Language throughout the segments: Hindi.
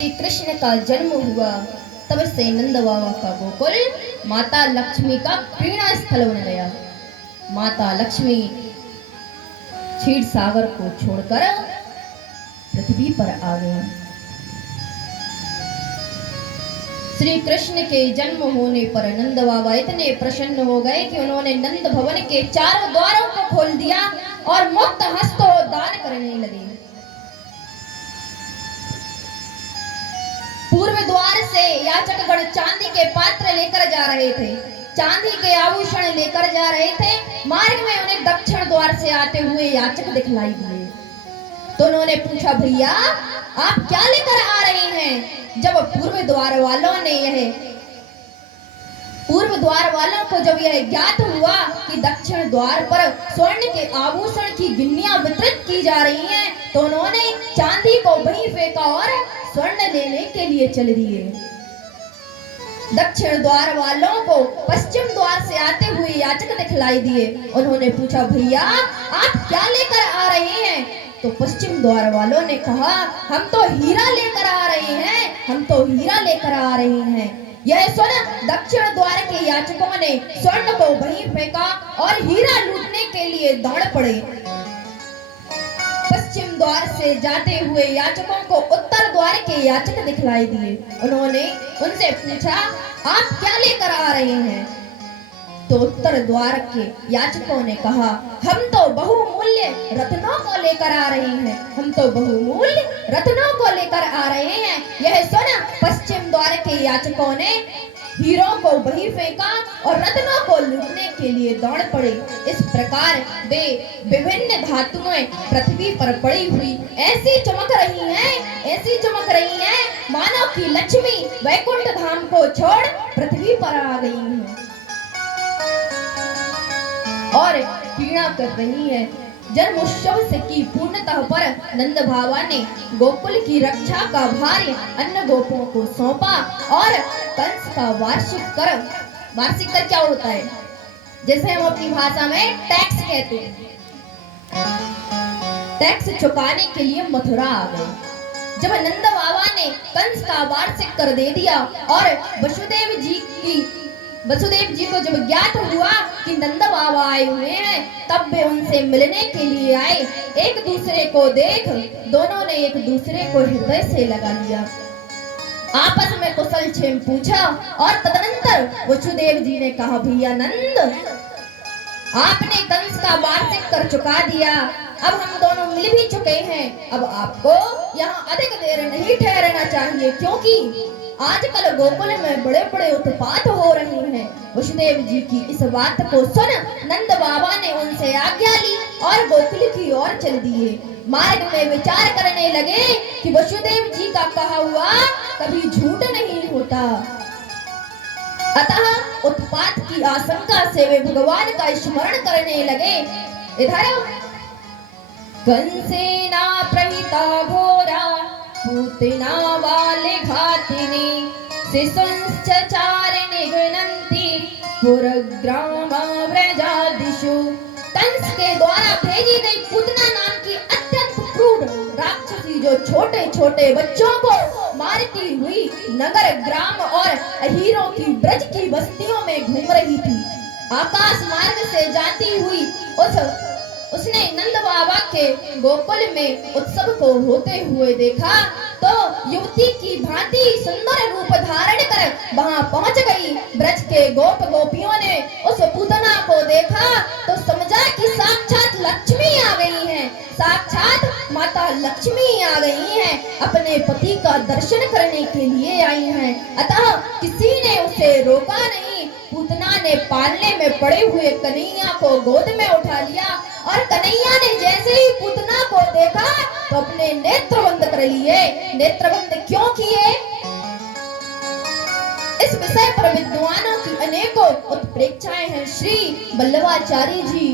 श्री कृष्ण का जन्म हुआ तब से नंद बाबा का गोकुल माता लक्ष्मी का प्रेरणा स्थल बन गया। माता लक्ष्मी क्षीर सागर को छोड़कर पृथ्वी पर आ गए। श्री कृष्ण के जन्म होने पर नंद बाबा इतने प्रसन्न हो गए कि उन्होंने नंद भवन के चारों द्वारों को खोल दिया और मुक्त हस्तों दान करने लगे। पूर्व द्वार से याचकगण चांदी के पात्र लेकर जा रहे थे, चांदी के आभूषण लेकर जा रहे थे। मार्ग में उन्हें दक्षिण द्वार से आते हुए याचक दिखलाई दिए तो उन्होंने पूछा, भैया आप क्या लेकर आ रहे हैं? जब पूर्व द्वार वालों को जब यह ज्ञात हुआ कि दक्षिण द्वार पर स्वर्ण के आभूषण की गिन्नियां वितरित की जा रही हैं, तो उन्होंने चांदी को वहीं फेंका और स्वर्ण लेने के लिए चल दिए। दक्षिण द्वार वालों को पश्चिम द्वार से आते हुए याचक दिखलाई दिए। उन्होंने पूछा, भैया आप क्या लेकर आ रहे हैं? तो पश्चिम द्वार वालों ने कहा, हम तो हीरा लेकर आ रहे हैं, हम तो हीरा लेकर आ रहे हैं। यह सुन दक्षिण द्वार के याचकों ने स्वर्ण को वहीं फेंका और हीरा लूटने के लिए दौड़ पड़े। पश्चिम द्वार से जाते हुए याचकों को उत्तर द्वार के याचक दिखलाई दिए। उन्होंने उनसे पूछा, आप क्या लेकर आ रहे हैं? तो उत्तर द्वार के याचकों ने कहा, हम तो बहुमूल्य रत्नों को लेकर आ रहे हैं, हम तो बहुमूल्य रत्नों को लेकर आ रहे हैं। यह सुन पश्चिम द्वार के याचकों ने हीरों को वहीं फेंका और रत्नों को लूटने के लिए दौड़ पड़े। इस प्रकार वे विभिन्न धातुएं पृथ्वी पर पड़ी हुई ऐसी चमक रही हैं मानो कि लक्ष्मी वैकुंठ धाम को छोड़ पृथ्वी पर आ गई हैं और पीड़ा कर रही है। जन्मोत्सव से की पूर्णतः पर नंद बाबा ने गोकुल की रक्षा का भार अन्य गोपों को सौंपा और कंस का वार्षिक कर क्या होता है, जैसे हम अपनी भाषा में टैक्स कहते हैं, टैक्स चुकाने के लिए मथुरा आ गए। जब नंद बाबा ने कंस का वार्षिक कर दे दिया और वसुदेव जी को जब ज्ञात हुआ कि नंद बाबा आए हुए हैं, तब वे उनसे मिलने के लिए आए। एक दूसरे को देख दोनों ने एक दूसरे को हृदय से लगा लिया, आपस में कुशल क्षेम पूछा और तदनंतर वसुदेव जी ने कहा, भैया नंद आपने कंस का वार्षिक कर चुका दिया, अब हम दोनों मिल भी चुके हैं, अब आपको यहाँ अधिक देर नहीं ठहरना चाहिए, क्योंकि आजकल गोकुल में बड़े बड़े उत्पात हो रहे हैं। वसुदेव जी की इस बात को सुन नंद बाबा ने उनसे आज्ञा ली और गोकुल की ओर चल दिए। मार्ग में विचार करने लगे कि वसुदेव जी का कहा हुआ कभी झूठ नहीं होता, अतः उत्पात की आशंका से वे भगवान का स्मरण करने लगे। इधर कंसेना प्रहिता घोरा पूतना वाले घातिनी शिशुंश्चचार निगणन्ति पुरग्राम व्रजादिषु। कंस के द्वारा भेजी गई पूतना नाम की अत्यंत क्रूर राक्षसी जो छोटे छोटे बच्चों को मारती हुई नगर ग्राम और अहीरों की ब्रज की बस्तियों में घूम रही थी। आकाश मार्ग से जाती हुई उसने नंद बाबा के गोकुल में उत्सव को होते हुए देखा तो युवती की भांति सुंदर रूप धारण कर वहां पहुंच गई। ब्रज के गोप गोपियों ने उस पूतना को देखा तो समझा कि साक्षात लक्ष्मी आ गई हैं, साक्षात माता लक्ष्मी आ गई हैं, अपने पति का दर्शन करने के लिए आई हैं। अतः किसी ने उसे रोका नहीं। पूतना ने पालने में पड़े हुए कन्हैया को गोद में उठा लिया और कन्हैया ने जैसे ही पूतना को देखा तो अपने नेत्र बंद कर लिए। नेत्र बंद क्यों किए? इस विषय पर विद्वानों की अनेकों उत्प्रेक्षाएं हैं। श्री वल्लभाचार्य जी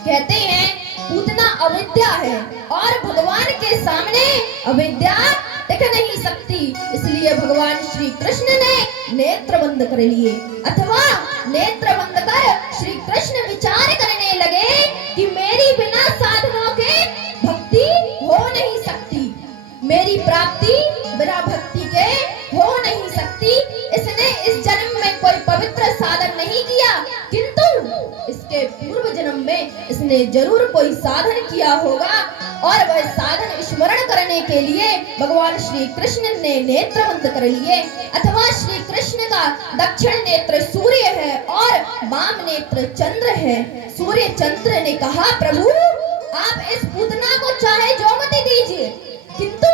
कहते हैं, पूतना अविद्या है और भगवान के सामने अविद्या टिक नहीं सकती, इसलिए भगवान श्री कृष्ण ने नेत्र बंद कर लिए। अथवा नेत्र बंद कर श्री कृष्ण विचार करने लगे कि मेरी बिना साधनों के भक्ति हो नहीं सकती, मेरी प्राप्ति बिना भक्ति कोई पवित्र साधन नहीं किया, किंतु इसके पूर्व जन्म में इसने जरूर कोई साधन किया होगा और वह साधन स्मरण करने के लिए भगवान श्री कृष्ण ने नेत्र बंद कर लिए। अथवा श्री कृष्ण का दक्षिण नेत्र सूर्य है और वाम नेत्र चंद्र है। सूर्य चंद्र ने कहा, प्रभु आप इस पूतना को चाहे जो मति दीजिए, किंतु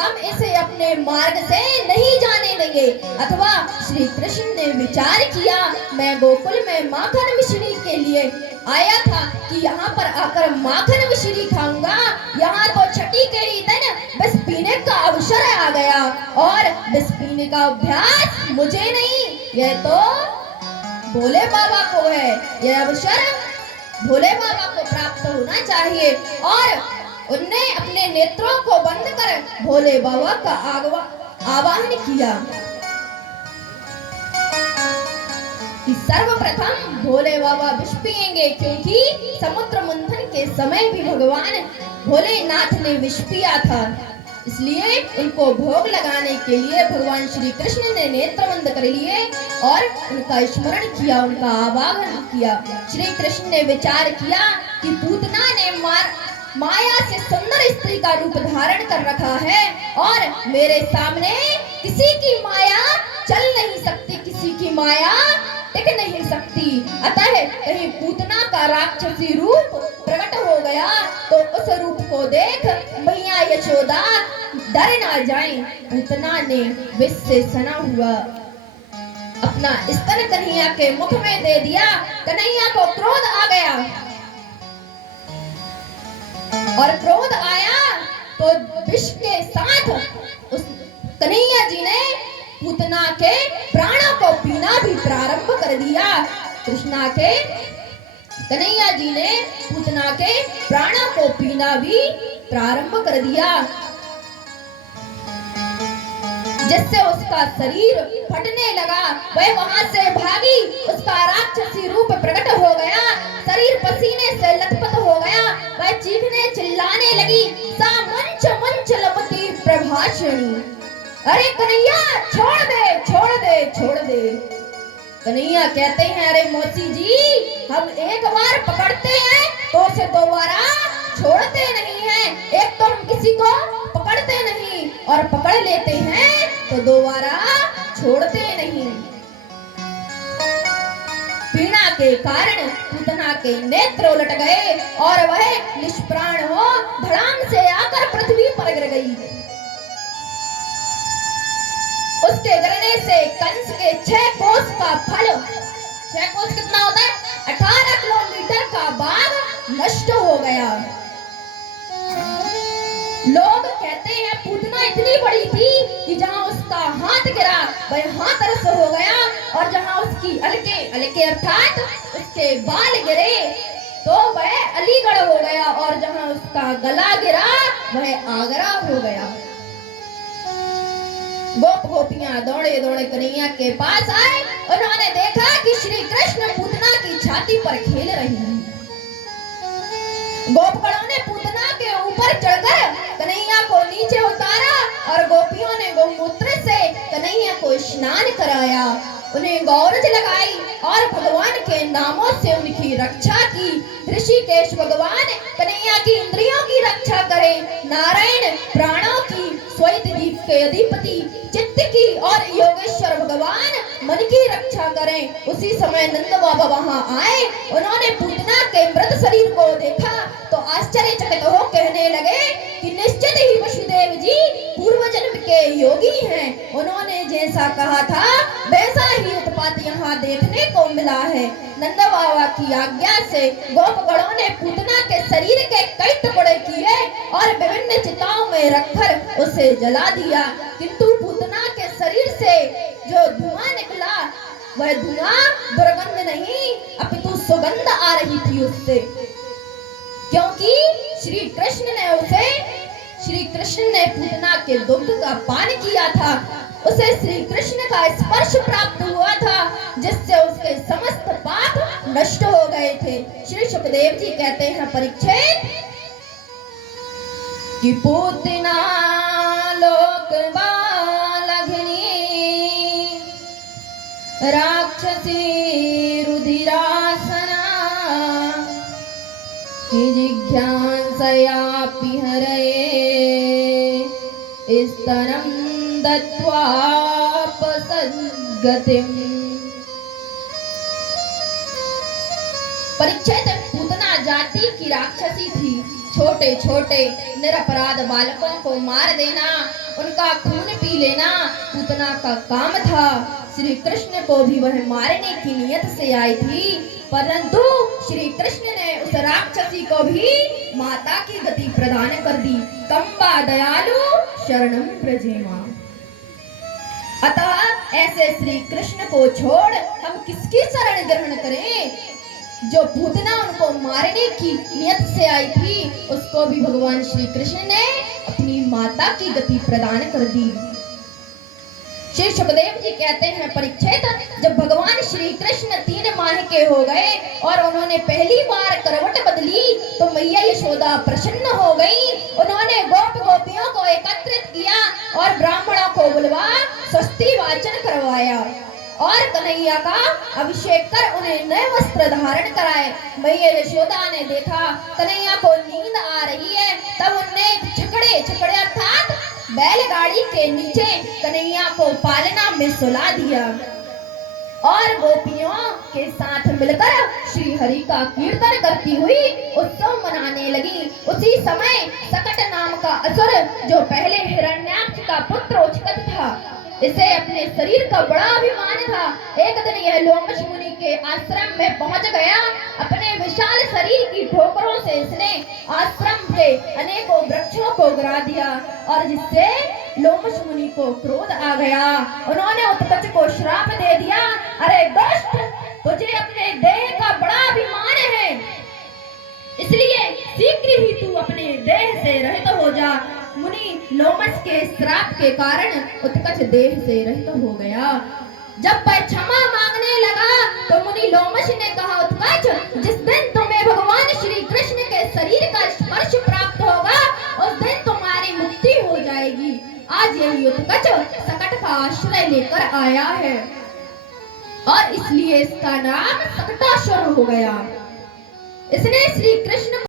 हम इसे अपने मार्ग से नहीं जाने देंगे। अथवा श्री कृष्ण ने विचार किया, मैं गोकुल में माखन मिश्री के लिए आया था कि यहाँ पर आकर माखन मिश्री खाऊंगा, यहाँ तो छठी के ही दिन बस पीने का अवसर आ गया और बस पीने का अभ्यास मुझे नहीं, यह तो भोले बाबा को है, यह अवसर भोले बाबा को प्राप्त होना चाहिए। और उनने अपने नेत्रों को बंद कर भोले बाबा का आवाहन किया कि सर्वप्रथम भोले बाबा विष पिएंगे, क्योंकि समुद्र मंथन के समय भी भगवान भोलेनाथ ने विष पिया था। इसलिए उनको भोग लगाने के लिए भगवान श्री कृष्ण ने नेत्र बंद कर लिए और उनका स्मरण किया, उनका आवाहन किया। श्री कृष्ण ने विचार किया कि पूतना ने माया से सुंदर स्त्री का रूप धारण कर रखा है और मेरे सामने किसी की माया चल नहीं सकती, किसी की माया टिक नहीं सकती। अतः कहीं पूतना का राक्षसी रूप प्रकट हो गया तो उस रूप को देख मैया यशोदा डर ना जाए। पूतना ने विष से सना हुआ अपना स्तन कन्हैया के मुख में दे दिया। कन्हैया को क्रोध आ गया और क्रोध आया तो विष के साथ उस कन्हैया जी ने पूतना के प्राणों को पीना भी प्रारंभ कर दिया। कृष्णा के कन्हैया जी ने पूतना के प्राणों को पीना भी प्रारंभ कर दिया, जिससे उसका शरीर फटने लगा। वह वहां से भागी, उसका राक्षसी रूप प्रकट हो गया, शरीर पसीने से लथपथ हो गया। वह चीखने चिल्लाने लगी, सा मंच मंच लपटी प्रभाषणी, अरे कन्हैया छोड़ दे छोड़ दे छोड़ दे। कन्हैया कहते हैं, अरे मौसी जी हम एक बार पकड़ते हैं तो उसे दोबारा छोड़ते नहीं हैं। एक तो हम किसी को पकड़ते नहीं और पकड़ लेते हैं तो दोबारा छोड़ते नहीं। पीड़ा के कारण पूतना के नेत्र उलट गए और वह निष्प्राण हो धड़ाम से आकर पृथ्वी पर गिर गई। उसके गिरने से कंस के 6 कोस का फल, 6 कोस कितना होता है, 18 किलोमीटर का बाग नष्ट हो गया। लोग कहते हैं पूतना इतनी बड़ी थी कि जहां उसका हाथ गिरा वह हाथ रस हो गया और जहां उसकी अलके अर्थात उसके बाल गिरे तो वह अलीगढ़ हो गया और जहां उसका गला गिरा वह आगरा हो गया। गोप गोपियां दौड़े दौड़े कन्हैया के पास आए। उन्होंने देखा कि श्री कृष्ण पूतना की छाती पर खेल रही हैं। गोपगणों ने पूतना के ऊपर चढ़कर कन्हैया को नीचे उतारा और गोपियों ने गौमूत्र से कन्हैया को स्नान कराया, उन्हें गौरज लगाई और भगवान के नामों से उनकी रक्षा की। ऋषिकेश भगवान कन्हैया की इंद्रियों की रक्षा करें, नारायण प्राणों की, श्वेत दीप के अधिपति चित्त की और योगेश्वर भगवान मन की रक्षा करें। उसी समय नंद बाबा वहां आए। उन्होंने पूतना के मृत शरीर को देखा तो आश्चर्यचकित हो कहने लगे कि निश्चित ही वसुदेव जी पूर्व जन्म के योगी हैं। उन्होंने जैसा कहा था वैसा ही उत्पात यहाँ देखने को मिला है। नंद बाबा की आज्ञा से गोपगणों ने पूतना के शरीर के कई टुकड़े किए और विभिन्न चिताओं में रखकर उसे जला दिया, किंतु पूतना के शरीर से जो धुआं निकला वह धुआं दुर्गंध नहीं अपितु सुगंध आ रही थी उससे, क्योंकि श्री कृष्ण ने पूतना के दुग्ध का पान किया था। उसे श्री कृष्ण का स्पर्श प्राप्त हुआ था जिससे उसके समस्त पाप नष्ट हो गए थे। श्री सुखदेव जी कहते हैं, परीक्षित कि पूतना लोक बालघनी राक्षसी राक्षसी रुधिरासना कि जिज्ञासयापि हरये स्तनं दत्त्वापसद्गतिम्। परीक्षित पूतना जाति की राक्षसी थी। छोटे छोटे निरपराध बालकों को मार देना, उनका खून पी लेना पूतना का काम था। श्री कृष्ण को भी वह मारने की नियत से आई थी, परंतु श्री कृष्ण ने उस राक्षसी को भी माता की गति प्रदान कर दी। कंबा दयालु शरणं प्रजेमा। अतः ऐसे श्री कृष्ण को छोड़ हम किसकी शरण ग्रहण करें? जो पूतना उनको मारने की नियत से आई थी, उसको भी भगवान श्री कृष्ण ने अपनी माता की गति प्रदान कर दी। श्री सुखदेव जी कहते हैं, परीक्षित, जब भगवान श्री कृष्ण 3 माह के हो गए और उन्होंने पहली बार करवट बदली तो मैया यशोदा प्रसन्न हो गई। उन्होंने गोप गोपियों को एकत्रित किया और ब्राह्मणों को बुलवा स्वस्ति वाचन करवाया और कन्हैया का अभिषेक कर उन्हें नए वस्त्र धारण कराए। मैया यशोदा ने देखा कन्हैया को नींद आ रही है, तब उन्हें छकड़े अर्थात बैलगाड़ी के नीचे कन्हैया को पालना में सुला दिया और गोपियों के साथ मिलकर श्री हरि का कीर्तन करती हुई उत्सव मनाने लगी। उसी समय सकट नाम का असुर, जो पहले हिरण्याक्ष का पुत्र उचकत था, इसे अपने शरीर का बड़ा अभिमान था। एक दिन यह लोमश मुनि के आश्रम में पहुंच गया। अपने विशाल शरीर की ठोकरों से इसने आश्रम के अनेकों वृक्षों को गिरा दिया और जिससे लोमश मुनि को क्रोध आ गया। उन्होंने उत्कच को श्राप दे दिया, अरे दुष्ट, तुझे अपने देह का बड़ा अभिमान है, इसलिए शीघ्र ही तू अपने देह से रहित हो जा। मुनि लोमश के श्राप के कारण उत्कच देह से रहित हो गया। जब वह क्षमा मांगने लगा तो मुनि लोमश ने कहा, उत्कच, जिस दिन तुम्हें भगवान श्री कृष्ण के शरीर का स्पर्श प्राप्त होगा उस दिन तुम्हारी मुक्ति हो जाएगी। आज यही उत्कच सकट का आश्रय लेकर आया है और इसलिए इसका नाम सकटासुर हो गया। इसने श्री कृष्ण